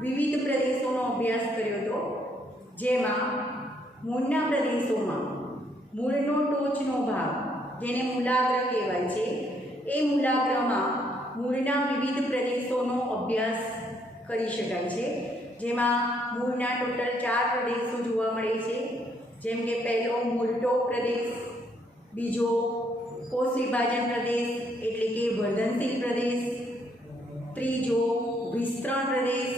विविध प्रदेशों अभ्यास कर्यो तो जेमा मूळना प्रदेशों मूळनो टोचनो भाग जेने मूलाग्र कहेवाय छे ए मूलाग्रमा मूळना विविध प्रदेशों अभ्यास करी शकाय छे। जेमा मूळना टोटल 4 प्रदेशों जोवा मळे छे, जेम के पहलो मूळटोप प्रदेश, बीजो कोष विभाजन प्रदेश एटले के वर्धनशील प्रदेश, त्रीजो विस्तरण प्रदेश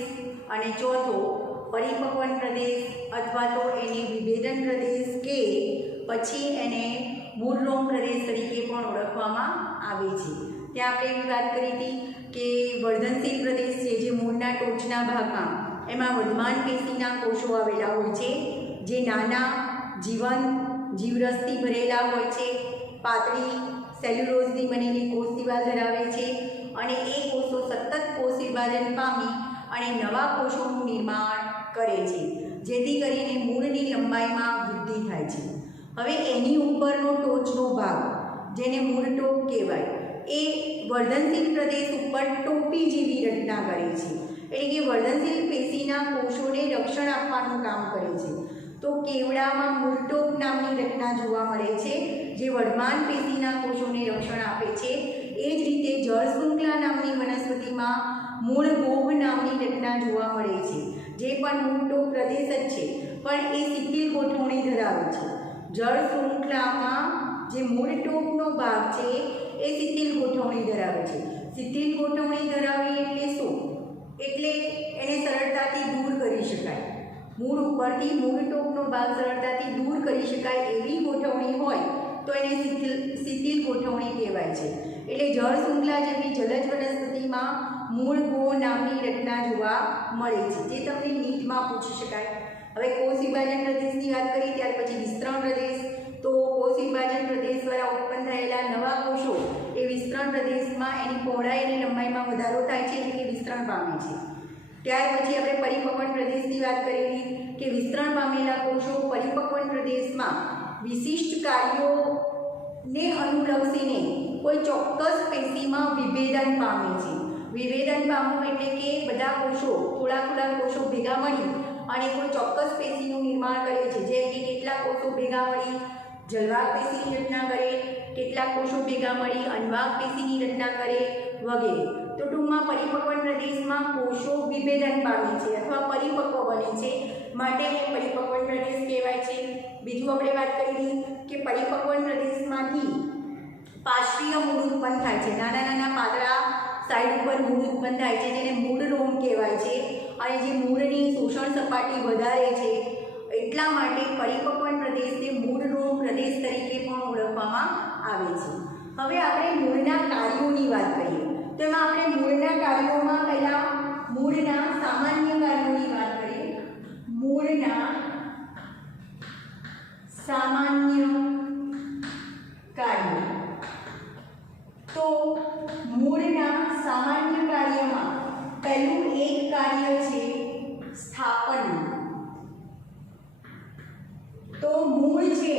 अने चौथो परिपक्वन प्रदेश अथवा तो एने विभेदन प्रदेश के पछी एने मूळरोम प्रदेश तरीके पण ओळखवामां आवे छे। त्यां आपणे एवी वात करी हती के वर्धनशील प्रदेश छे जे मूळना टोचना भागमां एमां वर्धमान पेशीना कोषो आवेला होय छे, जे नाना जीवरसथी भरेला होय छे, पातળી सेल्युलोजनी बनेली कोष दिवाल धरावे छे अने ए कोषो सतत कोष विभाजन पामी अने नवा कोषोनुं निर्माण करे छे, जेथी करीने मूळनी लंबाईमां वृद्धि थाय छे। हवे एनी उपरनो टोचनो भाग जेने मूळटोप कहेवाय ए वर्धनशील प्रदेश उपर टोपी जेवी रचना करे छे, एटले के वर्धनशील पेशीना कोषोने रक्षण आपवानुं काम करे छे। तो केवड़ामां मूळटोप नामनी रचना जोवा मळे छे, जे वर्धमान पेशीना कोषोने रक्षण आपे छे। ए ज रीते जळशृंखला नामनी वनस्पतिमां मूळगोह नामनी रचना जोवा मळे छे, जे पण मूळटोप प्रदेश ज छे पण ए शिथिल गोठवणी धरावे छे। जळशृंखलामां जे मूळटोपनो भाग छे ए शिथिल गोठवणी धरावे छे। शिथिल गोठवणी धरावी एटले शुं? एटले एने सरळताथी दूर करी शकाय, मूळ उपरथी मूळटोपनो भाग सरळताथी दूर करी शकाय एवी गोठवणी होय तो एने शिथिल गोठवणी कहेवाय छे। एटले जळशृंखला जेवी जलज वनस्पतिमां मूळगोह नामनी रचना जोवा मळे छे, जे तमने नीटमां पूछी शकाय। हवे कोष विभाजन प्रदेशनी वात करी त्यार पछी विस्तरण प्रदेश। तो कोष विभाजन प्रदेश द्वारा उत्पन्न थयेला नवा कोषो ए विस्तरण प्रदेशमां एनी पહોળાઈ અને લંબાઈમાં વધારો થાય છે એટલે કે વિસ્તરણ પામે છે। ત્યાર પછી આપણે પરિપક્વન પ્રદેશની વાત કરેલી કે વિસ્તરણ પામેલા કોષો પરિપક્વન પ્રદેશમાં વિશિષ્ટ કાર્યોને અનુલક્ષીને કોઈ ચોક્કસ પેશીમાં વિભેદન પામે છે। વિભેદન પામવું એટલે કે બધા કોષો થોડા કોષો ભેગા મળી અને કોઈ ચોક્કસ પેશીનું निर्माण કરે છે, જેમ કે કેટલા કોષો ભેગા મળી जलवाहक पेशीनी रचना करे, केटलाक कोषो भेगा मळी अनवाहक पेशीनी रचना करे वगैरे। तो टूंकमां परिपक्वन प्रदेशमां कोषो विभेदन पामे छे अथवा परिपक्व बने छे, माटे परिपक्वन प्रदेश कहेवाय छे। बीजुं आपणे वात करेली के परिपक्वन प्रदेशमांथी पार्श्वीय मूळ उत्पन्न थाय छे, नाना नाना पातळा साइड पर मूळ उत्पन्न थाय छे, जेने मूळरोम कहेवाय छे अने जे मूळनी शोषण सपाटी वधारे छे એટલા માટે પરિપક્વન પ્રદેશને મૂળરોમ પ્રદેશ તરીકે પણ ઓળખવામાં આવે છે। હવે આપણે મૂળના કાર્યોની વાત કરીએ તો એમાં આપણે મૂળના કાર્યોમાં પહેલા મૂળના સામાન્ય કાર્યોની વાત કરીએ। મૂળના સામાન્ય કાર્યો તો મૂળના સામાન્ય કાર્યમાં પહેલું એક કાર્ય છે સ્થાપન। तो मूळ छे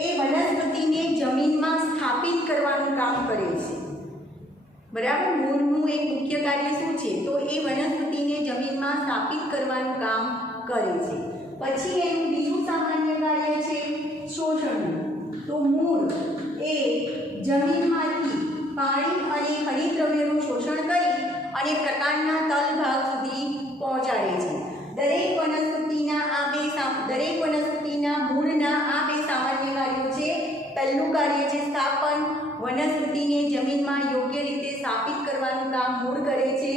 ए वनस्पतिने जमीनमां स्थापित करवानुं काम करे छे, बराबर। मूळनुं एक मुख्य कार्य शुं छे? तो ए वनस्पतिने जमीनमां स्थापित करवानुं काम करे छे। पछी एनुं बीजुं सामान्य कार्य छे शोषणनुं। तो मूळ ए जमीनमांथी पाणी अने खनिजद्रव्योनुं शोषण करी अने प्रकांडना तलभाग सुधी पहोंचाडे छे। दरेक वनस्पतिना मूळना आ बे सामान्य कार्यो छे। पहलुं कार्य छे स्थापन, वनस्पतिने जमीनमां योग्य रीते स्थापित करवानुं काम मूळ करे छे।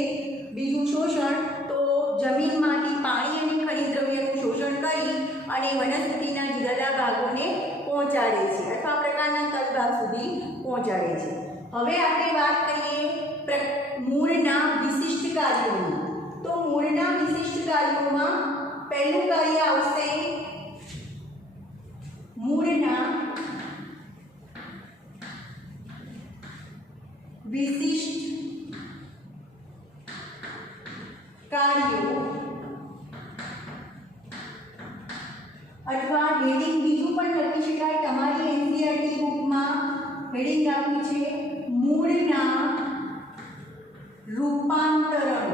बीजुं शोषण, तो जमीनमांथी पाणी अने खनिजद्रव्योनुं शोषण करी अने वनस्पतिना जुदा भागोने पहोंचाडे छे अथवा प्रकांडना तलभाग सुधी पहोंचाडे छे। हवे आपणे वात करीए मूळना विशिष्ट कार्योनी। तो मूळना विशिष्ट कार्योमां पहलुं कार्य आवशे मूळना विशिष्ट कार्यों अथवा हेडिंग बीजू पण लखी शकाय। तमारी एनसीईआरटी बुक में हेडिंग आप्युं छे मूळना रूपांतरण।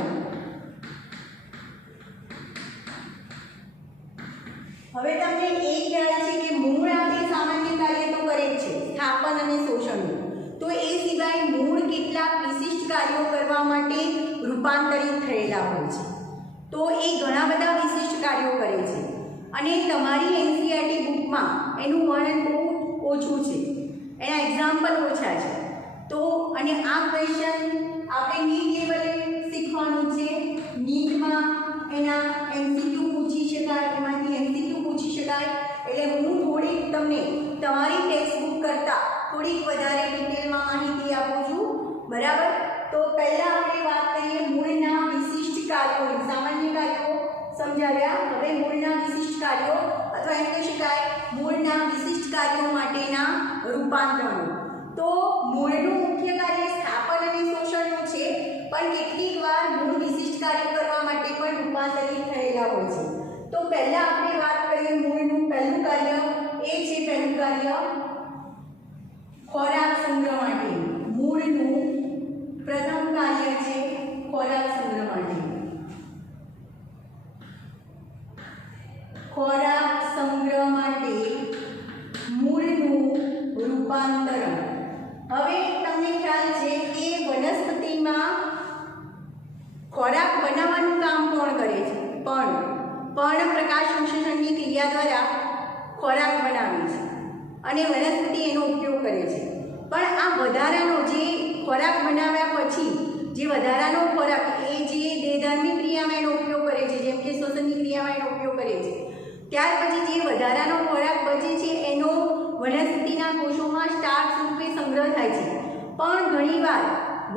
હવે તમને એ ખ્યાલ છે કે મૂળ આપણે સામાન્ય કાર્ય તો કરે જ છે, સ્થાપન અને શોષણનું. તો એ સિવાય મૂળ કેટલાક વિશિષ્ટ કાર્યો કરવા માટે રૂપાંતરિત થયેલા હોય છે. તો એ ઘણા બધા વિશિષ્ટ કાર્યો કરે છે અને તમારી એનસીઈઆરટી બુકમાં એનું વર્ણન બહુ ઓછું છે, એના એક્ઝામ્પલ ઓછા છે. તો અને આ ક્વેશ્ચન આપણે નીટ લેવલે શીખવાનું છે. નીટમાં એના એમસીક્યુ પૂછી શકાય, એમાંથી એમસીક્યુ પૂછી શકાય. એટલે હું થોડીક તમને તમારી ટેક્સ્ટ બુક કરતાં થોડીક વધારે ડિટેલમાં માહિતી આપું છું, બરાબર. તો પહેલાં આપણે વાત કરીએ મૂળના વિશિષ્ટ કાર્યોની. સામાન્ય કાર્યો સમજાવ્યા, હવે મૂળના વિશિષ્ટ કાર્યો અથવા એમ કહી શકાય મૂળના વિશિષ્ટ કાર્યો માટેના રૂપાંતરણો. તો મૂળનું મુખ્ય કાર્ય સ્થાપન અને શોષણનું છે, પણ કેટલીક વાર મૂળ વિશિષ્ટ કાર્ય કરવા માટે પણ રૂપાંતરિત થયેલા હોય છે. તો પહેલા આપણે વાત કરીએ મૂળનું પહેલું કાર્ય. એ છે પહેલું કાર્ય ખોરાક સંગ્રહ માટે. મૂળનું પ્રથમ કાર્ય છે ખોરાક સંગ્રહ માટે. ખોરાક સંગ્રહ માટે મૂળનું રૂપાંતરણ. હવે તમને ખ્યાલ છે કે વનસ્પતિમાં ખોરાક બનાવવાનું કામ કોણ કરે છે? પર્ણપ્રકાશ સંશ્લેષણની ક્રિયા દ્વારા ખોરાક બનાવે છે અને વનસ્પતિ એનો ઉપયોગ કરે છે. પણ આ વધારાનો જે ખોરાક બનાવ્યા પછી જે વધારાનો ખોરાક એ જે દેહધાર્મિક ક્રિયામાં એનો ઉપયોગ કરે છે, જેમ કે શ્વસનની ક્રિયામાં એનો ઉપયોગ કરે છે, ત્યાર પછી જે વધારાનો ખોરાક બચે છે એનો વનસ્પતિના કોષોમાં સ્ટાર્ચ રૂપે સંગ્રહ થાય છે. પણ ઘણીવાર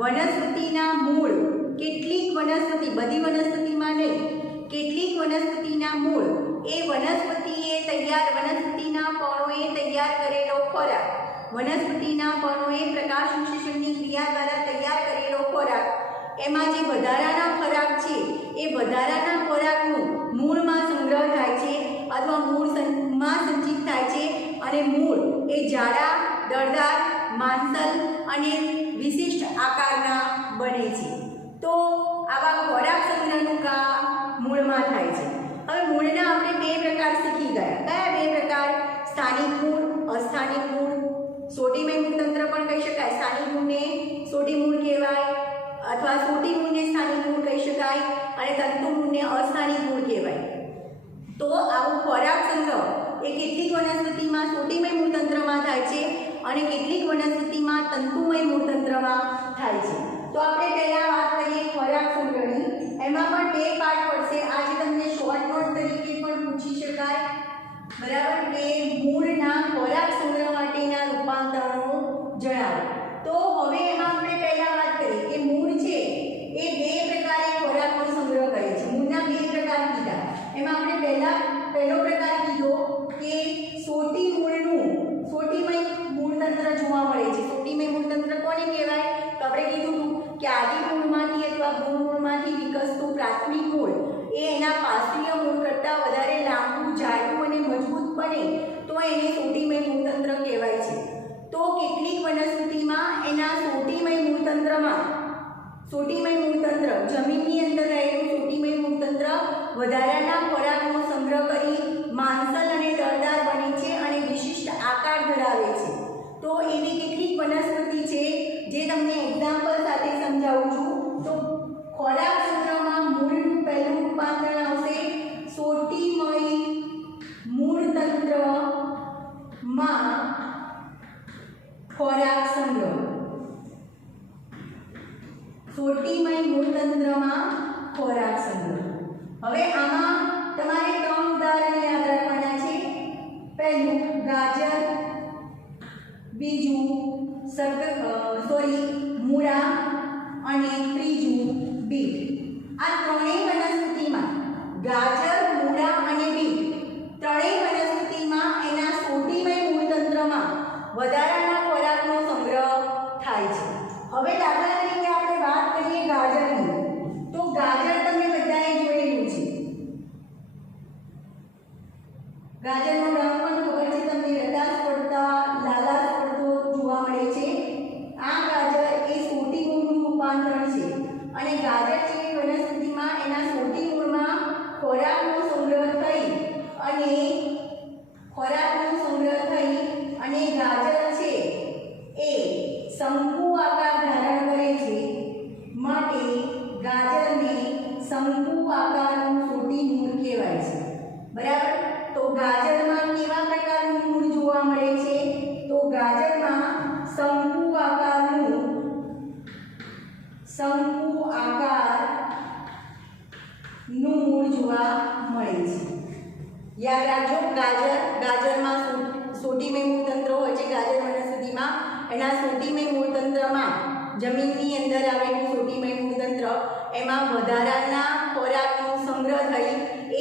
વનસ્પતિના મૂળ, કેટલીક વનસ્પતિ, બધી વનસ્પતિમાં નહીં, કેટલીક વનસ્પતિના મૂળ એ વનસ્પતિના પર્ણોએ તૈયાર કરેલો ખોરાક, વનસ્પતિના પર્ણોએ પ્રકાશ સંશ્લેષણની ક્રિયા દ્વારા તૈયાર કરેલો ખોરાક, એમાં જે વધારાના ખોરાક છે એ વધારાના ખોરાકનું મૂળમાં સંગ્રહ થાય છે અથવા મૂળમાં સંચિત થાય છે અને મૂળ એ જાડા, દળદાર, માંસલ અને વિશિષ્ટ આકારના બને છે. તો આવા ખોરાક સંગ્રહનું કામ મૂળમાં થાય છે. હવે મૂળના આપણે બે પ્રકાર શીખી ગયા. કયા બે પ્રકાર? સ્થાનિક મૂળ, અસ્થાનિક મૂળ. સોટીમય મૂળતંત્ર પણ કહી શકાય. સ્થાનિક મૂળને સોટી મૂળ કહેવાય અથવા સોટી મૂળને સ્થાનિક મૂળ કહી શકાય અને તંતુ મૂળને અસ્થાનિક મૂળ કહેવાય. તો આવું ખોરાક સંગ્રહ એ કેટલીક વનસ્પતિમાં સોટીમય મૂળતંત્રમાં થાય છે અને કેટલીક વનસ્પતિમાં તંતુમય મૂળતંત્રમાં થાય છે. તો આપણે પહેલા વાત કરીએ ખોરાક સંગ્રહની. એમાં પણ બે પાર્ટ પડશે. આજે તમને શોર્ટ નોટ તરીકે પણ પૂછી શકાય, બરાબર, કે મૂળના ખોરાક સંગ્રહ માટેના રૂપાંતરણો જણાવો. તો હવે એમાં આપણે પહેલા વાત કરીએ કે મૂળ છે એ બે પ્રકારે ખોરાકનો સંગ્રહ કરે છે. મૂળના બે પ્રકાર કીધા. એમાં આપણે પહેલો પ્રકાર કીધો કે સોટી મૂળનું સોટીમય મૂળતંત્ર જોવા મળે છે. સોટીમય મૂળતંત્ર કોને કહેવાય? તો આપણે કીધું કે આદિ મૂળમાંથી અથવા ભ્રૂણ મૂળમાંથી વિકસતું પ્રાથમિક મૂળ એ એના પાર્શ્વીય મૂળ કરતાં વધારે લાંબુ, જાડું અને મજબૂત બને તો એને સોટીમય મૂળતંત્ર કહેવાય છે. તો કેટલીક વનસ્પતિમાં એના સોટીમય મૂળતંત્ર જમીનની અંદર રહેલું સોટીમય મૂળતંત્ર વધારાના ખોરાકનો સંગ્રહ કરી માંસલ અને દળદાર બને છે અને વિશિષ્ટ આકાર ધરાવે છે. તો એવી કેટલીક વનસ્પતિ છે જે તમને એક્ઝામ્પલ સાથે સમજાવું છું. તો ખોરાક સંગ્રહમાં મૂળનું પહેલું રૂપાંતરણ આવશે સોટીમય મૂળતંત્રમાં ખોરાક સંગ્રહ. સોટીમય મૂળતંત્રમાં ખોરાક સંગ્રહ. હવે આમાં તમારે 3 ઉદાહરણ યાદ રાખવાના છે. પહેલું ગાજર, બીજું મૂળા અને ત્રીજું બીટ. આ ત્રણેય વનસ્પતિમાં ગાજર, મૂળા અને બીટ ત્રણેય વનસ્પતિમાં એના સોટીમય મૂળતંત્રમાં વધારાના ખોરાકનો સંગ્રહ થાય છે. હવે દાખલા તરીકે આપણે વાત કરીએ ગાજરની. તો ગાજર તમે બધાએ જોયેલું છે. ગાજરનો રંગ પણ ખબર છે તમને, રતાશ પડતા, લાલાશ પડતો જોવા મળે છે. આ ગાજર એ સોટી મૂળનું રૂપાંતરણ છે અને ગાજર જેવી વનસ્પતિમાં એના સોટી મૂળમાં ખોરાકનો સંગ્રહ થઈ અને બરાબર. તો ગાજરમાં કેવા પ્રકારનું મૂળ જોવા મળે છે? તો ગાજરમાં શંકુ આકારનું મૂળ જોવા મળે છે. યાદ રાખજો, ગાજરમાં સોટીમય મૂળતંત્ર હોય છે. ગાજર વનસ્પતિમાં એના સોટીમય મૂળતંત્રમાં જમીનની અંદર આવેલું સોટીમય મૂળતંત્ર, એમાં વધારાના ખોરાકનો સંગ્રહ થઈ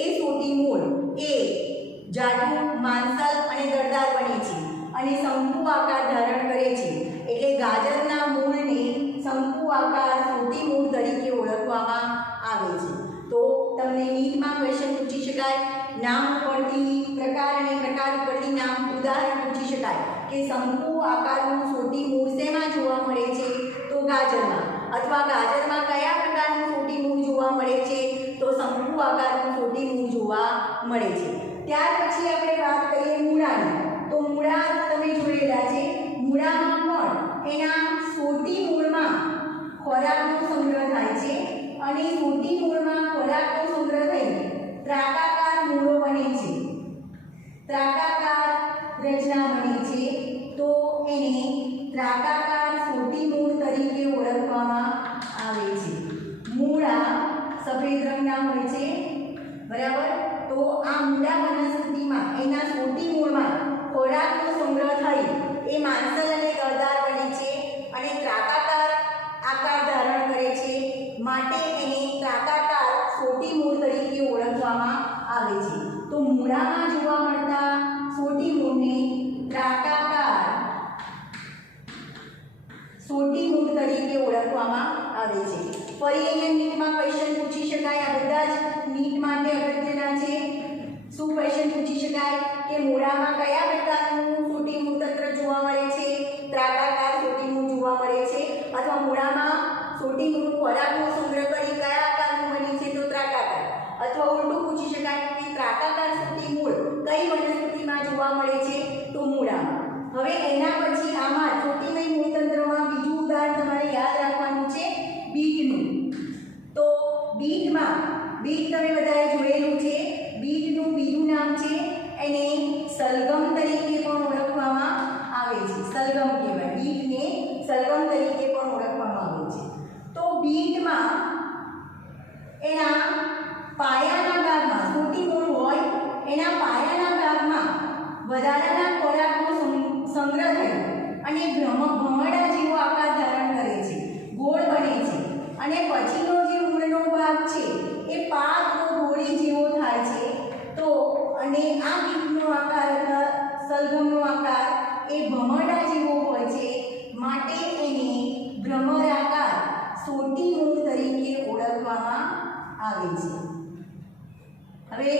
એ સોટી મૂળ એ જાડું, માંસલ અને દળદાર બને છે અને શંકુ આકાર ધારણ કરે છે. એટલે ગાજરના મૂળને શંકુ આકાર સોટી મૂળ તરીકે ઓળખવામાં આવે છે. તો તમને નીટમાં ક્વેશ્ચન પૂછી શકાય, નામ પરથી પ્રકાર અને પ્રકાર પરથી નામ ઉદાહરણ પૂછી શકાય કે શંકુ આકારનું સોટી મૂળ શેમાં જોવા મળે છે? તો ગાજરમાં. અથવા ગાજરમાં કયા પ્રકારનું સોટી મૂળ જોવા મળે છે? તો શંકુ આકારનું સોટી મૂળ જોવા મળે છે. ત્યાર પછી આપણે વાત કરીએ મૂળાની. તો મૂળા તમે જોયેલા છે. મૂળામાં પણ એના સોટી મૂળમાં ખોરાકનો સંગ્રહ થાય છે અને સોટી મૂળમાં ખોરાકનો સંગ્રહ થઈ ત્રાકાકાર મૂળો બને છે, ત્રાકાકાર રચના બને છે. તો એને ત્રાકાકાર સોટી મૂળ તરીકે ઓળખવામાં આવે છે. મૂળા સફેદ રંગના હોય છે, બરાબર. તો આ મૂળા વનસ્પતિમાં એના સોટી મૂળમાં ખોરાકનો સંગ્રહ થઈ એ માંસલ અને દળદાર બને છે અને ત્રાકાકાર આકાર ધારણ કરે છે. માટે એને ત્રાકાકાર સોટી મૂળ તરીકે ઓળખવામાં આવે છે. તો મૂળામાં જોવા મળતા સોટી મૂળને ત્રાકાકાર સોટી મૂળ તરીકે ઓળખવામાં આવે છે. ફરી અહીંયા નીટમાં ક્વેશ્ચન પૂછી શકાય. આ બધા જ નીટ માટે અગત્યના છે. શું ક્વેશ્ચન પૂછી શકાય કે મૂળામાં કયા પ્રકારનું સોટી મૂળતંત્ર જોવા મળે છે? ત્રાકાકાર સોટી મૂળ જોવા મળે છે. અથવા મૂળામાં સોટી મૂળ ખોરાકનો સંગ્રહ કરી કયા આકારનું બને છે? તો ત્રાકાકાર. અથવા ઉલટું પૂછી શકાય કે ત્રાકાકાર સોટી મૂળ કઈ વનસ્પતિમાં જોવા મળે છે? તો મૂળામાં. હવે એના પછી આમાં સોટીમય મૂળતંત્રમાં બીજું ઉદાહરણ તમારે યાદ રાખવાનું છે, બીટનું. તો બીટમાં, બીટ તમે બધાએ જોયેલું છે. બીટનું બીજું નામ છે, એને સલગમ તરીકે પણ ઓળખવામાં આવે છે. સલગમ કહેવાય. બીટને સલગમ તરીકે પણ ઓળખવામાં આવે છે. તો બીટમાં એના પાયાના ભાગમાં સોટી મૂળ હોય, એના પાયાના ભાગમાં વધારાના ખોરાકનો સંગ્રહ થઈ અને ભમરડા જેવો આકાર ધારણ કરે છે, ગોળ બને છે. અને પછીનો જે મૂળનો ભાગ છે એ પાતળો ગોળી જેવો થાય છે. તો અને આ બીટનો આકાર અથવા સલગમનો આકાર એ ભમરડા જેવો હોય છે. માટે એને ભ્રમરાકાર સોટી મૂળ તરીકે ઓળખવામાં આવે છે. હવે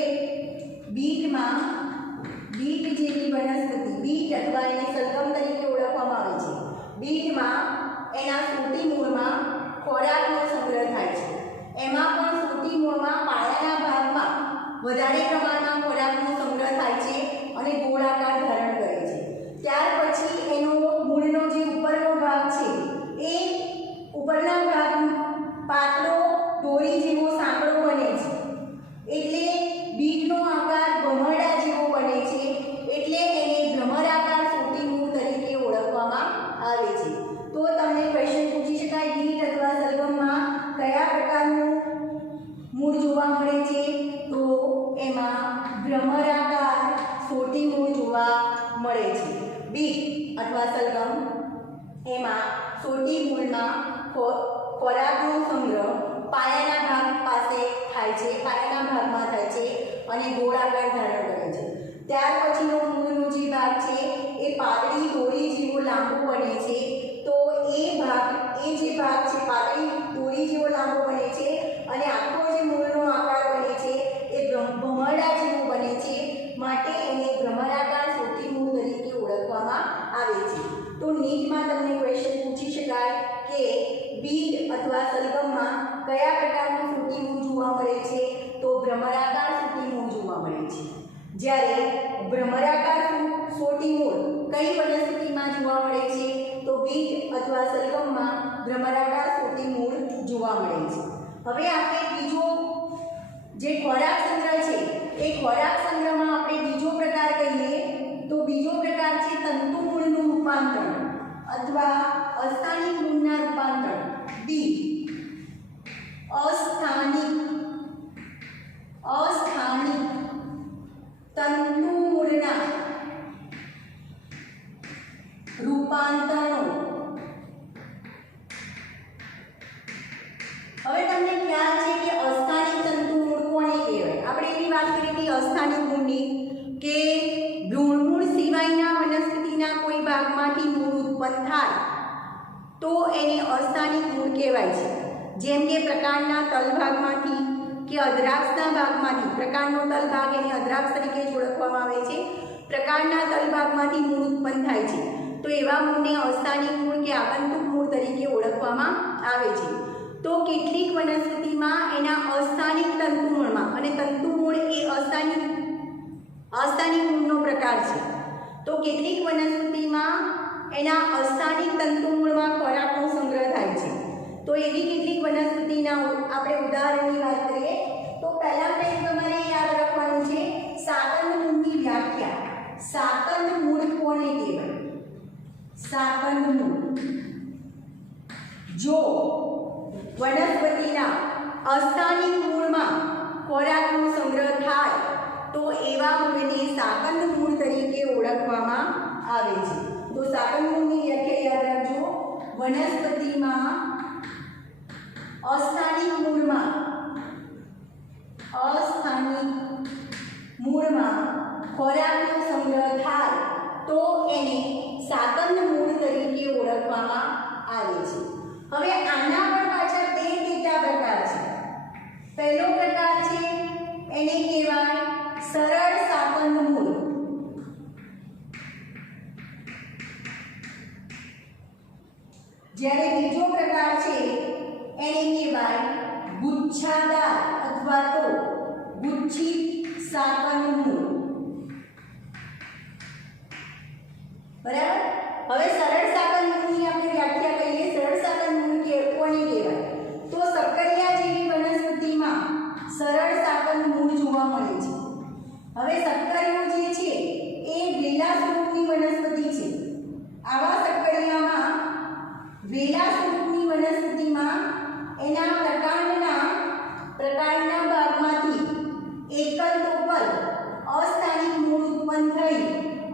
બીટમાં, બીટ જેવી વનસ્પતિ, બીટ અથવા એને સલગમ તરીકે ઓળખવામાં આવે છે. બીટમાં એના સોટી મૂળમાં ખોરાકનો સંગ્રહ થાય છે. એમાં પણ સોટી મૂળમાં પાયાના ભાગમાં વધારે પ્રમાણમાં ખોરાકનો સંગ્રહ થાય છે અને ગોળાકાર ધારણ કરે છે. ત્યાર પછી એનો મૂળનો જે ઉપરનો ભાગ છે એ ઉપરના ભાગ પાતળો દોરી જેવો સાંકડો બને છે. એટલે બીટનો આકાર ભમરડા જેવો બને છે. એટલે એને ભ્રમરાકાર સોટી મૂળ તરીકે ઓળખવામાં આવે છે. તો તમને ક્વેશ્ચન પૂછી શકાય, બીટ અથવા સલગમમાં કયા પ્રકારનું મૂળ જોવા મળે છે? તો એમાં ભ્રમરાકાર સોટી મૂળ જોવા મળે છે. બીટ અથવા સલગમ એમાં સોટી મૂળમાં ખોરાકનો સંગ્રહ પાયાના ભાગ પાસે થાય છે, પાયાના ભાગમાં થાય છે અને ગોળાકાર ધારણ કરે છે. ત્યાર પછીનો મૂળનો જે ભાગ છે એ પાતળી દોરી જેવો લાંબો બને છે. તો એ જે ભાગ છે પાતળી દોરી જેવો લાંબો બને છે અને આખો જે મૂળનો આકાર બને છે એ ભમરડા જેવો બને છે. માટે એને ભ્રમરાકાર સોટી મૂળ તરીકે ઓળખવામાં આવે છે. તો નીટમાં તમને ક્વેશ્ચન પૂછી શકાય કે બીટ અથવા સલગમમાં કયા પ્રકારનું સોટી મૂળ જોવા મળે છે? તો ભ્રમરાકાર સોટી મૂળ જોવા મળે છે. જ્યારે ભ્રમરાકાર સોટી મૂળ કઈ વનસ્પતિમાં જોવા મળે છે? તો બીટ અથવા સલગમમાં ભ્રમરાકાર સોટી મૂળ જોવા મળે છે. હવે આપણે બીજો જે ખોરાક સંગ્રહ છે એ ખોરાક સંગ્રહમાં આપણે બીજો પ્રકાર કહીએ તો બીજો પ્રકાર છે તંતુમૂળનું રૂપાંતરણ અથવા અસ્થાનિક મૂળના રૂપાંતરણ. બી અસ્થાનિક તંતુમૂળના રૂપાંતરણો. હવે તમને ખ્યાલ છે કે અસ્થાનિક તંતુમૂળ કોને કહેવાય? આપણે એની વાત કરી હતી અસ્થાનિક મૂળની કે ભ્રૂણમૂળ સિવાયના વનસ્પતિના કોઈ ભાગમાંથી મૂળ ઉત્પન્ન થાય તો એને અસ્થાનિક મૂળ કહેવાય છે. જેમ કે પ્રકાંડના તલભાગમાંથી કે અદ્રાક્ષના ભાગમાંથી, પ્રકાંડનો તલભાગ એને અદ્રાક્ષ તરીકે જ ઓળખવામાં આવે છે, પ્રકાંડના તલભાગમાંથી મૂળ ઉત્પન્ન થાય છે તો એવા મૂળને અસ્થાનિક મૂળ કે આગંતુક મૂળ તરીકે ઓળખવામાં આવે છે. તો કેટલીક વનસ્પતિમાં એના અસ્થાનિક તંતુમૂળમાં, અને તંતુમૂળ એ અસ્થાનિક મૂળનો પ્રકાર છે, તો કેટલીક વનસ્પતિમાં એના અસ્થાનિક તંતુમૂળમાં ખોરાકનો સંગ્રહ થાય છે. તો એવી કેટલીક વનસ્પતિના આપણે ઉદાહરણની વાત કરીએ તો પહેલા તમારે યાદ રાખવાનું છે સાકંદ મૂળની વ્યાખ્યા. સાકંદ મૂળ કોને કહેવાય? સાકંદ મૂળ જો વનસ્પતિના અસ્થાનિક મૂળમાં ખોરાકનો સંગ્રહ થાય તો એવા મૂળને સાકંદ મૂળ તરીકે ઓળખવામાં આવે છે. તો સાકંદ મૂળની વ્યાખ્યા યાદ રાખજો. વનસ્પતિમાં અસ્થાનિક મૂળમાં ખોરાકનો સંગ્રહ થાય તો એને સાકંદ મૂળ તરીકે ઓળખવામાં આવે છે. હવે આના પર પાછળ બે પેટા પ્રકાર છે. પહેલો પ્રકાર છે એને કહેવાય સરળ સાકંદ મૂળ. જ્યારે બીજો પ્રકાર છે એને કહેવાય ગુચ્છાદાર અથવા તો ગુચ્છિત સાકંદ મૂળ. બરાબર. હવે સરળ સાકંદ મૂળની આપણે વ્યાખ્યા કરીએ. સરળ સાકંદ મૂળ કોને કહેવાય? તો સક્કરિયા જેવી વનસ્પતિમાં સરળ સાકંદ મૂળ જોવા મળે છે. હવે સક્કરિયો જે છે એ વેલા સ્વરૂપની વનસ્પતિ છે. આવા સક્કરિયામાં વેલા સ્વરૂપની વનસ્પતિમાં એના પ્રકાંડના ભાગમાંથી એકલ ટોપલ અસ્થાનિક મૂળ ઉત્પન્ન થઈ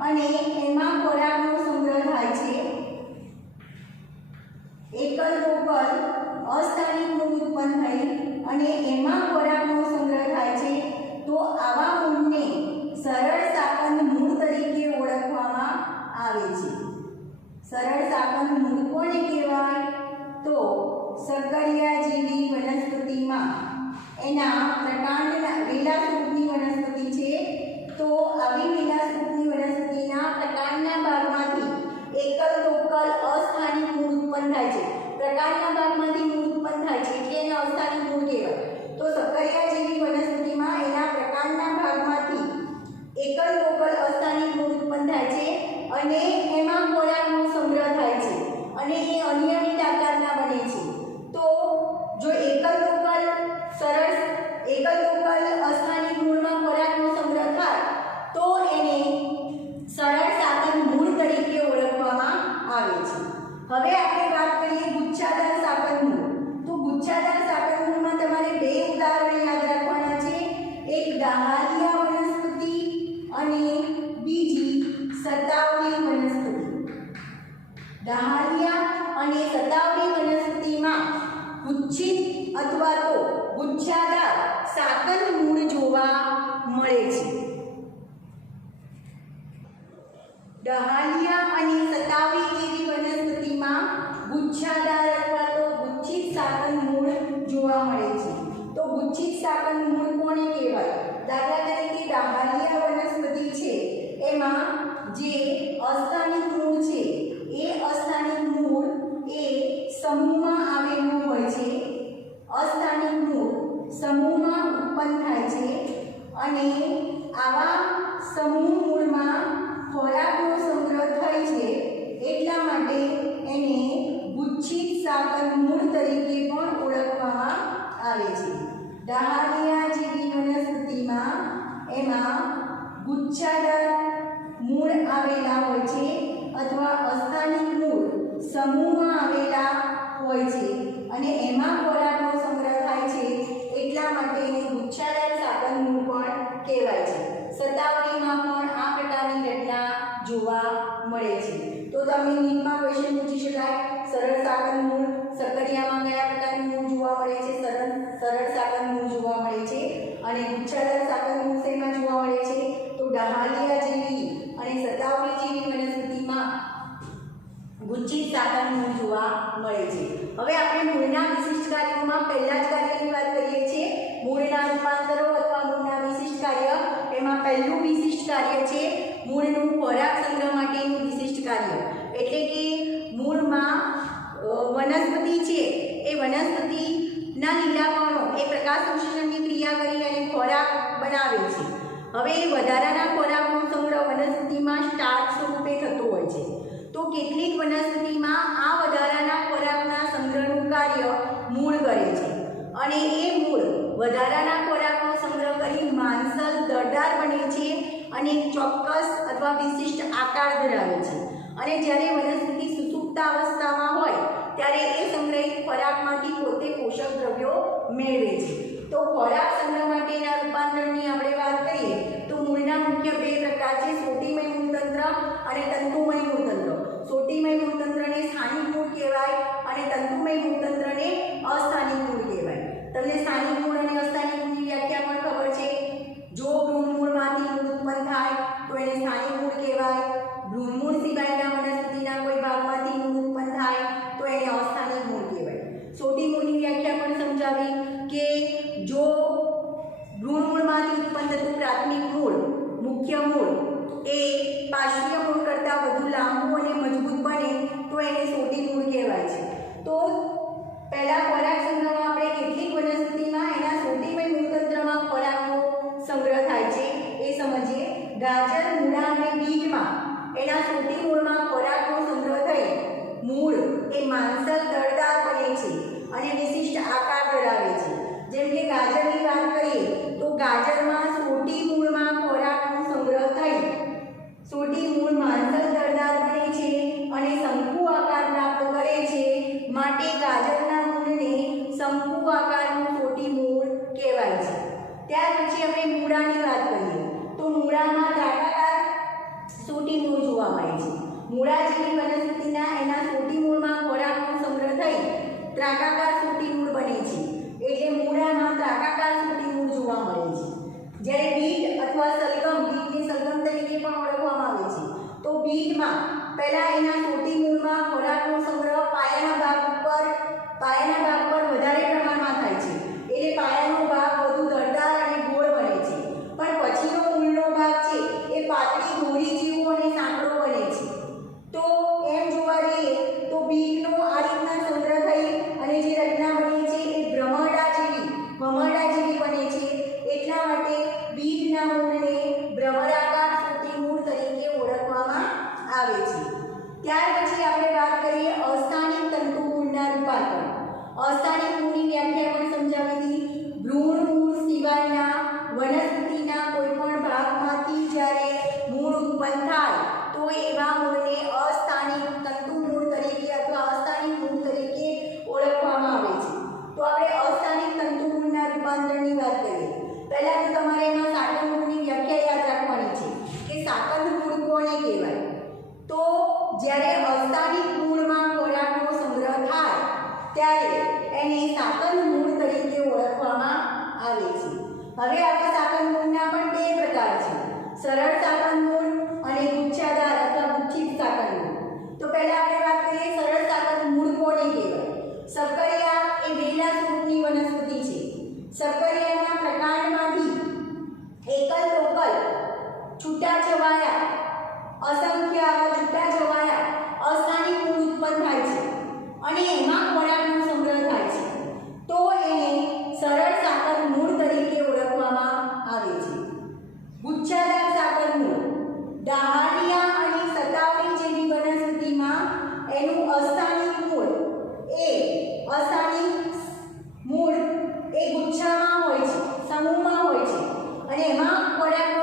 અને એમાં ખોરાકનો સંગ્રહ થાય છે. એકલ ટોપલ અસ્થાનિક મૂળ ઉત્પન્ન થઈ અને એમાં ખોરાકનો સંગ્રહ થાય છે તો આવા મૂળને સરળ સાકંદ મૂળ તરીકે ઓળખવામાં આવે છે. સરળ સાકંદ મૂળ કોને કહેવાય? તો સક્કરિયા જેવી વનસ્પતિમાં એના પ્રકાંડના વેલા સ્વરૂપની વનસ્પતિ છે તો આવી વેલા સ્વરૂપની વનસ્પતિના પ્રકાંડના ભાગમાંથી એકલ ટોકલ અસ્થાનિક મૂળ ઉત્પન્ન થાય છે. પ્રકાંડના ભાગમાંથી મૂળ ઉત્પન્ન થાય છે એટલે એને અસ્થાનિક મૂળ કહેવાય. તો સક્કરિયા જેવી વનસ્પતિમાં એના પ્રકાંડના ભાગમાંથી એકલ ટોકલ અસ્થાનિક મૂળ ઉત્પન્ન થાય છે અને એમાં ખોરાકનો સંગ્રહ થાય છે અને એ અનિયમિત આકારના બને છે. તો જો એકલ ટોકલ અસ્થાનિક મૂળમાં ખોરાકનો સંગ્રહ થાય તો એને સરળ સાકંદ મૂળ તરીકે ઓળખવામાં આવે છે. હવે આપણે વાત કરીએ ગુચ્છાદાર સાકંદ મૂળ. તો ગુચ્છાદાર સાકંદ મૂળમાં તમારે બે ઉદાહરણ યાદ રાખવાના છે. એક ડાહાલિયા વનસ્પતિ અને બીજી સતાવડી વનસ્પતિ. ડાહાલિયા અને સતાવડી વનસ્પતિમાં ગુચ્છિત અથવા તો ગુચ્છાદાર સાકંદ મૂળ જોવા મળે છે. ડાહાલિયા અને સતાવડી જેવી વનસ્પતિમાં ગુચ્છાદાર અથવા તો ગુચ્છિત સાકંદ મૂળ જોવા મળે છે. તો ગુચ્છિત સાકંદ મૂળ કોને કહેવાય? દાખલા તરીકે ડાહાલિયા વનસ્પતિ છે એમાં જે અસ્થાનિક મૂળ છે એ અસ્થાનિક મૂળ એ સમૂહમાં આવેલું હોય છે. અસ્થાનિક મૂળ સમૂહમાં ઉત્પન્ન થાય છે અને આવા સમૂહ મૂળમાં ખોરાકનો સંગ્રહ થાય છે એટલા માટે એને ગુચ્છિત સાકંદ મૂળ તરીકે પણ ઓળખવામાં આવે છે. ડાહાલિયા જેવી વનસ્પતિમાં એમાં ગુચ્છાદાર મૂળ આવેલા હોય છે અથવા અસ્થાનિક મૂળ સમૂહમાં આવેલા હોય છે અને એમાં ખોરાકનો સંગ્રહ થાય છે એટલા માટે એને ગુચ્છાદાર સાકર મૂળ પણ કહેવાય છે. શતાવરીમાં પણ આ પ્રકારની ઘટના જોવા મળે છે. તો તમે નીટમાં ક્વેશ્ચન પૂછી શકાય, સરળ સાકર મૂળ સક્કરિયામાં કયા પ્રકારની મૂળ જોવા મળે છે? સરળ સાકર મૂળ જોવા મળે છે. અને ગુચ્છાદાર સાકર મૂળ શેમાં જોવા મળે છે? તો ડહાલિયા જેવી અને શતાવરી જેવી વનસ્પતિમાં ગુચ્છિત સાકર મૂળ જોવા મળે છે. હવે આપણે મૂળના વિશિષ્ટ કાર્યોમાં પહેલા જ કાર્યની વાત કરીએ છીએ. મૂળના રૂપાંતરો અથવા મૂળના વિશિષ્ટ કાર્ય. એમાં પહેલું વિશિષ્ટ કાર્ય છે મૂળનું ખોરાક સંગ્રહ માટેનું વિશિષ્ટ કાર્ય. એટલે કે મૂળમાં વનસ્પતિ છે એ વનસ્પતિના લીલા કણો એ પ્રકાશ સંશ્લેષણની ક્રિયા કરી અને ખોરાક બનાવે છે. હવે વધારાના ખોરાકનો સંગ્રહ વનસ્પતિમાં સ્ટાર્ચ સ્વરૂપે થતો હોય છે. તો કેટલીક વનસ્પતિમાં આ વધારાના ખોરાકના સંગ્રહનું કાર્ય મૂળ કરે છે અને એ મૂળ વધારાના ખોરાકનો સંગ્રહ કરી માંસલ દળદાર બને છે અને એક ચોક્કસ અથવા વિશિષ્ટ આકાર ધરાવે છે. અને જ્યારે વનસ્પતિ સુસુપ્ત અવસ્થામાં હોય ત્યારે એ સંગ્રહિત ખોરાકમાંથી પોતે પોષક દ્રવ્યો મેળવે છે. તો ખોરાક સંગ્રહ માટેના રૂપાંતરની આપણે વાત કરીએ તો મૂળના મુખ્ય બે પ્રકાર છે, સોટીમય મૂળતંત્ર અને તંતુમય મૂળતંત્ર. સોટીમય મૂળતંત્રને સ્થાનિક મૂળ કહેવાય અને તંતુમય મૂળતંત્રને અસ્થાનિક મૂળ કહેવાય. તમને સ્થાનિક મૂળ અને અસ્થાનિક મૂળની વ્યાખ્યા પણ ખબર છે. જો ભ્રૂણમૂળમાંથી મૂળ ઉત્પન્ન થાય તો એને સ્થાનિક મૂળ કહેવાય. ભ્રૂણમૂળ સિવાયના વનસ્પતિના કોઈ ભાગમાંથી મૂળ ઉત્પન્ન થાય તો એને અસ્થાનિક મૂળ કહેવાય. સોટી મૂળની વ્યાખ્યા પણ સમજાવી કે જો ભ્રૂણમૂળમાંથી ઉત્પન્ન થતું પ્રાથમિક મૂળ મુખ્ય મૂળ એ પાર્શ્વીય મૂળ કરતાં વધુ લાંબુ અને મજબૂત બને તો એને સોટી મૂળ કહેવાય છે. તો પહેલા ખોરાક સંગ્રહમાં આપણે કેટલીક વનસ્પતિમાં એના સોટીમય મૂળતંત્રમાં ખોરાકનો સંગ્રહ થાય છે એ સમજીએ. ગાજર, મૂળા અને બીટમાં એના સોટી મૂળમાં ખોરાકનો સંગ્રહ થઈ મૂળ એ માંસલ દળદાર બને છે અને વિશિષ્ટ આકાર ધરાવે છે. જેમ કે ગાજરની વાત કરીએ તો ગાજરમાં સોટી મૂળમાં ખોરાકનો સંગ્રહ થઈ સોટી મૂળ માંસલ દળદાર બને છે અને શંકુ આકાર પ્રાપ્ત કરે છે. માટે ગાજરના મૂળને શંકુ આકારનું સોટી મૂળ કહેવાય છે. ત્યાર પછી આપણે મૂળાની વાત કરીએ તો મૂળામાં ત્રાકાકાર સોટી મૂળ જોવા મળે છે. મૂળા જેવી વનસ્પતિના એના સોટી મૂળમાં ખોરાકનો સંગ્રહ થઈ ત્રાકાકાર સોટી મૂળ બને છે. એટલે મૂળામાં ત્રાકાકાર સોટી મૂળ જોવા મળે છે. જ્યારે બીટ અથવા સલગમ, બીટને સલગમ તરીકે પણ ઓળખવામાં આવે છે, તો બીટમાં પહેલા એના સોટી મૂળમાં ખોરાકનો સંગ્રહ પાયાના ભાગ પર વધારે પ્રમાણમાં થાય છે. એટલે પાયાનો ભાગ વધુ દળદાર અને ગોળ બને છે. પણ પછીનો મૂળનો ભાગ છે એ પાતળી દોરી જેવો અને સાંકડો બને છે. તો એમ જોવા જઈએ તો બીટનો આ રીતના સંગ્રહ થઈ અને જે રચના બની છે એ ભ્રમરડા જેવી બને છે. એટલા માટે બીટના મૂળને ભ્રમરાકાર સોટી મૂળ તરીકે ઓળખવામાં આવે છે. ત્યાર પછી આપણે વાત કરીએ અસ્થાનિક તંતુ મૂળના રૂપાંતર. અસ્થાનિક મૂળની વ્યાખ્યા પણ સમજાવી હતી. ભ્રૂણ મૂળ સિવાયના વનસ્પતિના કોઈ પણ ભાગમાંથી જ્યારે મૂળ ઉત્પન્ન થાય તો એવા મૂળને અસ્થાનિક તંતુ મૂળ તરીકે અથવા અસ્થાનિક મૂળ તરીકે ઓળખવામાં આવે છે. તો આપણે અસ્થાનિક તંતુ મૂળના રૂપાંતરની વાત કરીએ. પહેલા તો તમારે એમાં સાકર મૂળની વ્યાખ્યા યાદ રાખવાની છે કે સાકર મૂળ કોને કહેવાય. તો જ્યારે અસ્થાનિક મૂળમાં ખોરાકનો સંગ્રહ થાય ત્યારે એને સાકર મૂળ તરીકે ઓળખવામાં આવે છે. હવે આવા સાકર મૂળના પણ બે પ્રકાર છે, સરળ સાકર મૂળ અને ગુચ્છાદાર અથવા ગુચ્છિત સાકર મૂળ. તો પહેલા આપણે વાત કરીએ સરળ સાકર મૂળ કોને કહેવાય. સક્કરિયા એ વેલા સ્વરૂપની વનસ્પતિ છે. સક્કરિયાના પ્રકાંડમાંથી એકલ લોકલ છૂટાછવાયા અસંખ્ય આવા છૂટાછવાયા અસ્થાનિક મૂળ ઉત્પન્ન થાય છે અને એમાં ખોરાકનો સંગ્રહ થાય છે. તો એને સરળ સાકર મૂળ તરીકે ઓળખવામાં આવે છે. ગુચ્છાદાર સાકર મૂળ ડાહાલિયા અને શતાવરી જેવી વનસ્પતિમાં એનું અસ્થાનિક મૂળ એ ગુચ્છામાં હોય છે, સમૂહમાં હોય છે અને એમાં ખોરાકનો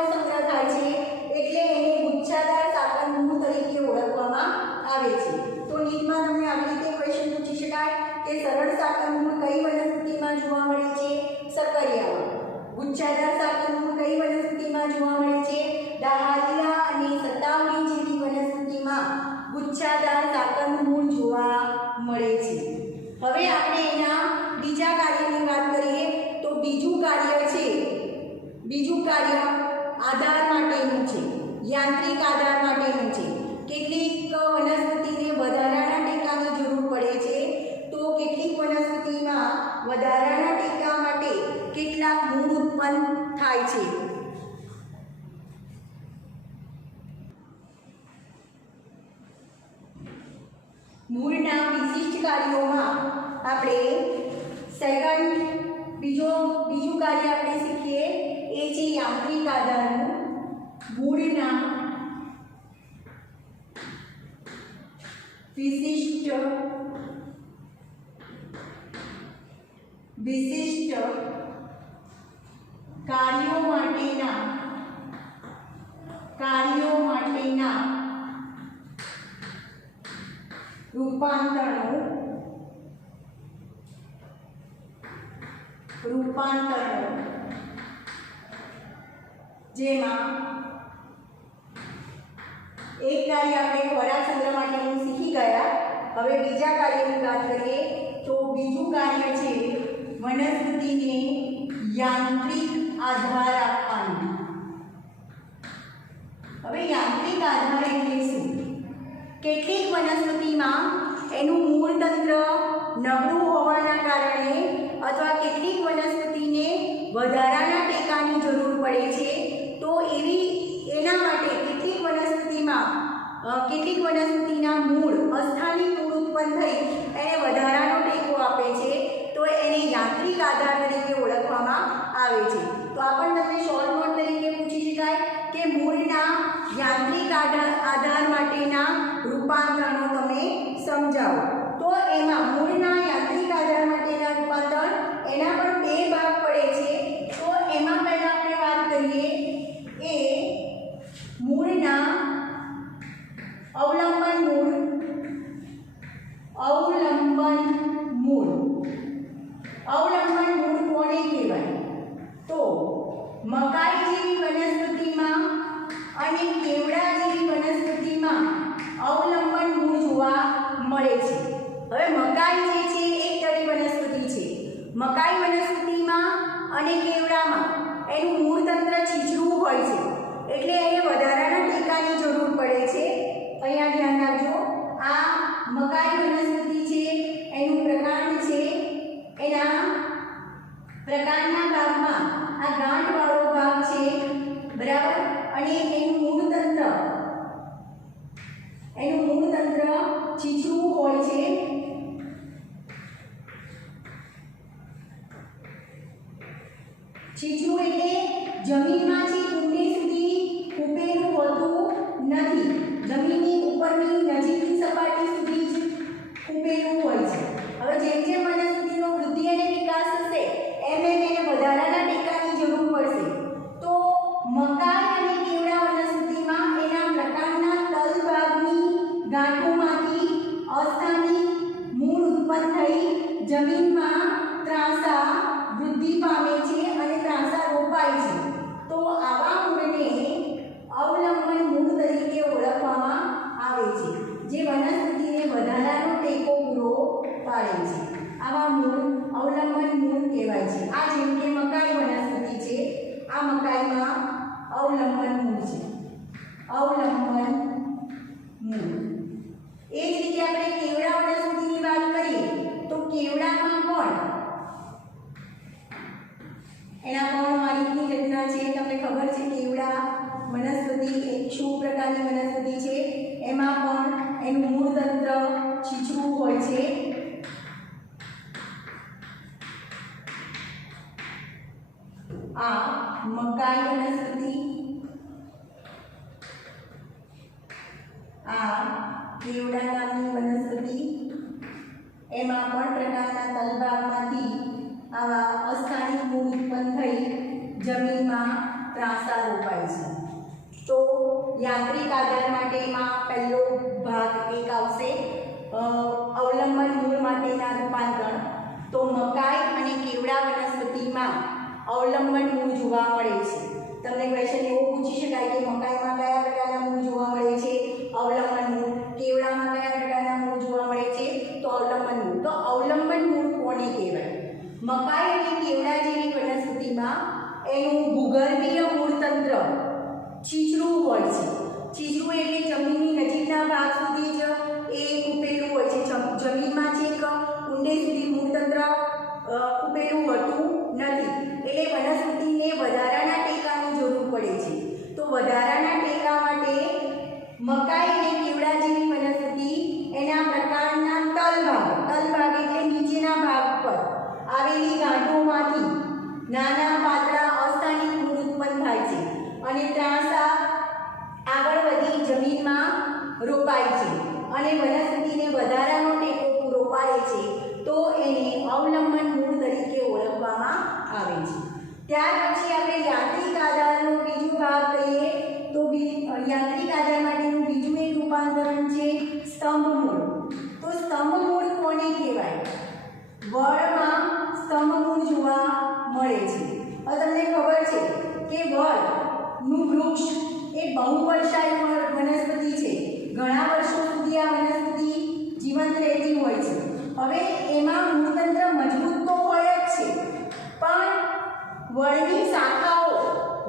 મૂળના વિશિષ્ટ કાર્યોમાં આપણે બીજું કાર્ય આપણે શીખીએ એ છે યાંત્રિક આધારનું. મૂળના વિશિષ્ટ કાર્યો માટેના રૂપાંતરણો જેમાં એક કાર્ય આપણે ખોરાક સંગ્રહ માટેનું શીખી ગયા. હવે બીજા કાર્યની વાત કરીએ તો બીજું કાર્ય છે વનસ્પતિને યાંત્રિક આધાર આપવાનો. હવે યાંત્રિક આધાર એટલે શું? કેટલીક વનસ્પતિમાં એનું મૂળ તંત્ર નબળું હોવાના કારણે અથવા કેટલીક વનસ્પતિને વધારાના ટેકાની જરૂર પડે છે. તો એના માટે કેટલીક વનસ્પતિના મૂળ અસ્થાનિક મૂળ ઉત્પન્ન થઈ એને વધારાનો ટેકો આપે છે. તો એને યાંત્રિક આધાર તરીકે ઓળખવામાં આવે છે. તો આ પણ તમને શોર્ટ નોટ તરીકે પૂછી શકાય કે મૂળના યાંત્રિક આધાર માટેના રૂપાંતરણો તમે સમજાવો. તો એમાં મૂળના યાંત્રિક આધાર માટેના રૂપાંતરણ એના પણ બે ભાગ પડે છે. તો એમાં પહેલા આપણે વાત કરીએ એ મૂળના અવલંબન મૂળ કોને કહેવાય? તો મકાઈ જેવી વનસ્પતિમાં અને કેવડા જેવી વનસ્પતિમાં અવલંબન મૂળ જોવા મળે છે. હવે મકાઈ જે છે એક તળી વનસ્પતિ છે. મકાઈ વનસ્પતિમાં અને કેવડામાં એનું મૂળ તંત્ર છીછરું હોય છે, એટલે એને વધારાના ટેકાની જરૂર પડે છે. અહીંયા ધ્યાન રાખજો, આ મકાઈ વનસ્પતિ છે એનું પ્રકાંડ છે, એના પ્રકાંડના ભાગમાં આ ગાંઠવાળો ભાગ છે, બરાબર, અને એનું મૂળ તંત્ર છીછરું હોય છે. છીછરું એટલે જમીનમાંથી ઊંડે સુધી ખૂંપેલું હોતું નથી, જમીનની ઉપરની નજીકની સપાટી સુધી જ ખૂંપેલું હોય છે. હવે જેમ જેમ વનસ્પતિનો વૃદ્ધિ અને વિકાસ થશે એમ એને વધારાના ટેકાની જરૂર પડશે. તો મકાઈ અને કેવડા વનસ્પતિમાં એના પ્રકાંડના તલ ભાગની ગાંઠોમાંથી અસ્થાનિક મૂળ ઉત્પન્ન થઈ જમીનમાં ત્રાંસા વૃદ્ધિ પામે છે અને ત્રાંસા રોપાય છે. તો આવા મૂળને અવલંબન મૂળ તરીકે ઓળખવામાં આવે છે, જે વનસ્પતિને વધારાનો ટેકો પૂરો પાડે છે. આવા મૂળ અવલંબન મૂળ કહેવાય છે. આ જેમ કે મકાઈ વનસ્પતિ છે, આ મકાઈમાં અવલંબન મૂળ છે, અવલંબન મૂળ. એ જ રીતે આપણે કેવડા વનસ્પતિની વાત કરીએ તો કેવડામાં પણ એના પર્ણમાલિકની રચના છે. તમને ખબર છે કેવડા વનસ્પતિ એક શું પ્રકારની વનસ્પતિ છે? એમાં પણ એનું મૂળ તંત્ર છીછરું હોય છે. આ મકાઈ વનસ્પતિ, આ કેવડા નામની વનસ્પતિ, એમાં પણ પ્રકારના તલભાગમાંથી આવા અસ્થાનિક મૂળ ઉત્પન્ન થઈ જમીનમાં ત્રાંસા રોપાય છે. તો યાંત્રિક આધાર માટેમાં પહેલો ભાગ એક આવશે અવલંબન મૂળ માટેના રૂપાંતરણ. તો મકાઈ અને કેવડા વનસ્પતિમાં અવલંબન મૂળ જોવા મળે છે. તમને ક્વેશ્ચન એવો પૂછી શકાય કે મકાઈમાં કયા પ્રકારના મૂળ જોવા મળે છે? અવલંબન મૂળ. કેવડામાં કયા પ્રકારના મૂળ જોવા મળે છે? તો અવલંબન મૂળ. તો અવલંબન મૂળ કોને કહેવાય? મકાઈ અને કેવડા જેવી વનસ્પતિમાં એનું ભૂગર્ભીય મૂળ તંત્ર છીછરું હોય છે. છીછરું એટલે જમીનની નજીકના ભાગ સુધી જ એ ખૂંપેલું હોય છે. જમીનમાં છેક ઊંડે સુધી મૂળ તંત્ર ખૂંપેલું હોતું નથી, એટલે વનસ્પતિને વધારાના ટેકાની જરૂર પડે છે. તો વધારાના ટેકા માટે મકાઈ અને કેવડા જેવી વનસ્પતિ એના પ્રકારના બધી જમીનમાં રોપાય છે અને વનસ્પતિને વધારાનો ટેકો પૂરો પાડે છે તો એને અવલંબન મૂળ તરીકે ઓળખવામાં આવે છે. ત્યાર પછી આપણે યાંત્રિક આધારનો બીજો ભાગ કહીએ તો યાંત્રિક આધાર માટેનું બીજું એક રૂપાંતરણ છે સ્તંભ મૂળ. તો સ્તંભ મૂળ કોને કહેવાય? વડમાં સ્તંભ મૂળ જોવા મળે છે. હવે તમને ખબર છે કે વડનું વૃક્ષ એ બહુવર્ષાયુ વનસ્પતિ છે. ઘણા વર્ષો સુધી આ વનસ્પતિ જીવંત રહેતી હોય છે. હવે એમાં મૂળતંત્ર મજબૂત તો હોય જ છે, પણ વડની શાખાઓ,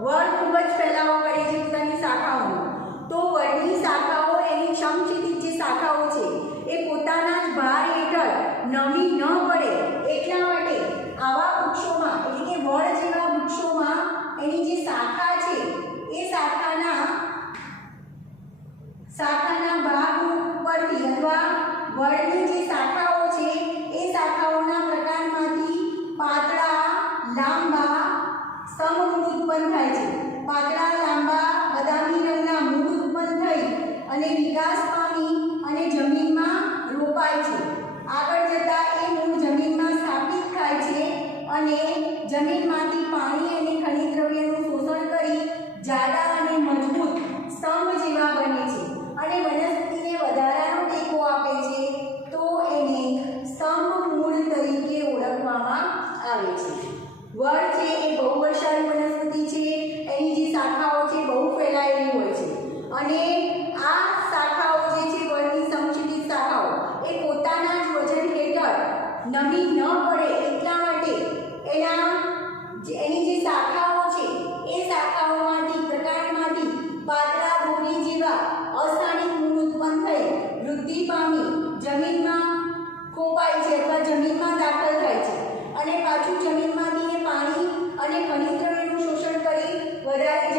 વડ ખૂબ જ ફેલાવો કરે છે પોતાની શાખાઓનો, તો વડની શાખાઓ એની સમક્ષિતિજ જે શાખાઓ છે એ પોતાના જ ભાર હેઠળ નમી ન પડે એટલા માટે આવા વૃક્ષોમાં એટલે કે વડ જેવા વૃક્ષોમાં એની જે શાખા છે એ શાખાના ભાગ ઉપરથી અથવા વડની જે શાખાઓ છે એ શાખાઓના પ્રકારમાંથી પાતળા લાંબા સ્તંભ મૂળ ઉત્પન્ન થાય છે. પાતળા લાંબા બદામી રંગના મૂળ ઉત્પન્ન થઈ અને વિકાસ પામી અને જમીનમાં રોપાય છે. આગળ જતાં એ મૂળ જમીનમાં સ્થાપિત થાય છે અને જમીનમાંથી પાણી અને ખનિજ દ્રવ્યનું શોષણ કરી જાડા અને મજબૂત સ્તંભ જેવા બને છે અને વનસ્પતિને વધારાનો ટેકો આપે છે તો એને સ્તંભ મૂળ તરીકે ઓળખવામાં આવે છે. વડ છે એ બહુવર્ષાયુ વનસ્પતિ છે. એની જે શાખાઓ છે બહુ ફેલાયેલી હોય છે અને આ શાખાઓ જે છે વડની સમક્ષિતિજ શાખાઓ એ પોતાના જ વજન હેઠળ નમી ન પડે એટલા માટે એની જે શાખાઓ છે એ શાખાઓમાંથી પ્રકાંડમાંથી પાતળા દોરી જેવા અસ્થાનિક મૂળ ઉત્પન્ન થઈ વૃદ્ધિ પામી જમીનમાં ખોપાય છે અથવા જમીનમાં દાખલ થાય છે અને પાછું જમીનમાંથી પાણી અને ખનિજ દ્રવ્યનું શોષણ કરી વધારે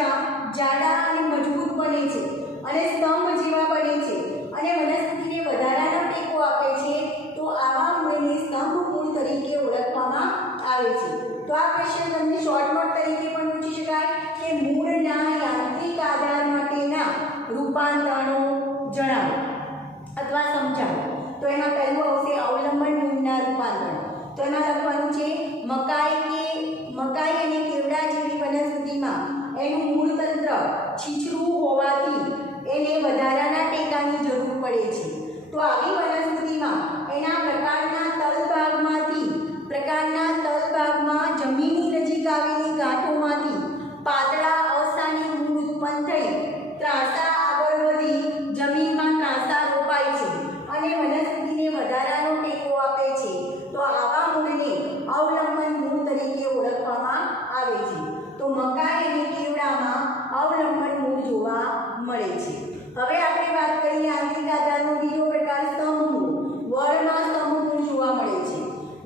જાડા અને મજબૂત બને છે અને સ્તંભ જેવા બને છે અને વનસ્પતિને વધારાનો ટેકો આપે છે. તો આવા મૂળને સ્તંભ મૂળ તરીકે ઓળખવામાં આવે છે. તો આ ક્વેશ્ચન તમને શોર્ટ નોટ તરીકે પણ પૂછી શકાય કે મૂળના યાંત્રિક આધાર માટેના રૂપાંતરણો જણાવો અથવા સમજાવો. તો એમાં પહેલું આવશે અવલંબન મૂળના રૂપાંતરણ. તો એમાં લખવાનું છે મકાઈ અને કેવડા જેવી વનસ્પતિમાં એનું મૂળતંત્ર છીછરું હોવાથી એને વધારાના ટેકાની જરૂર પડે છે. તો આવી વનસ્પતિમાં એના પ્રકારના તલભાગમાં જમીનની નજીક આવેલી ગાંઠોમાંથી પાતળા અસ્થાનિક મૂળ ઉત્પન્ન થઈ ત્રાંસા આગળ વધી જમીનમાં ત્રાંસા રોપાય છે અને વનસ્પતિને વધારાનો ટેકો આપે છે. તો આવા મૂળને અવલંબન મૂળ તરીકે ઓળખવામાં આવે છે. તો મકાઈ અને કેવડામાં અવલંબન મૂળ જોવા મળે છે. હવે આપણે વાત કરીએ યાંત્રિક આધારનો બીજો પ્રકાર સ્તંભ મૂળ. વડમાં સ્તંભ મૂળ જોવા મળે છે.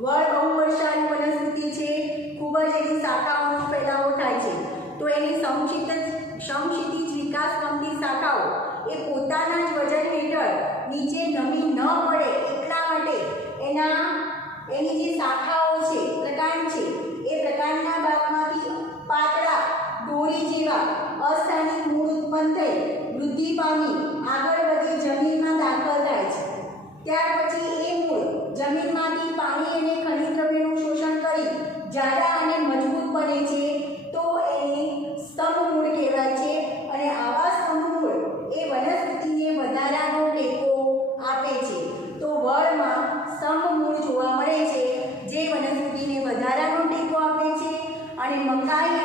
વડ બહુવર્ષાયુ વનસ્પતિ છે. ખૂબ જ એની શાખાઓનો ફેલાવો થાય છે. તો એની સમક્ષિતિજ વિકાસ પામતી શાખાઓ એ પોતાના જ વજન હેઠળ નીચે નમી ન પડે એટલા માટે એની જે શાખાઓ છે પ્રકાંડ છે એ પ્રકાંડના ભાગમાંથી પાતળા દોરી જેવા અસ્થાનિક મૂળ ઉત્પન્ન થઈ વૃદ્ધિ પામી આગળ વધી જમીનમાં દાખલ થાય છે. ત્યાર પછી એ મૂળ જમીનમાંથી પાણી અને ખનિજ દ્રવ્યનું શોષણ કરી જાડા અને મજબૂત બને છે. તો એને સ્તંભ મૂળ કહેવાય છે અને આવા સ્તંભ મૂળ એ વનસ્પતિને વધારાનો ટેકો આપે છે. તો વડમાં સ્તંભ મૂળ જોવા મળે છે જે વનસ્પતિને વધારાનો ટેકો આપે છે અને મકાઈ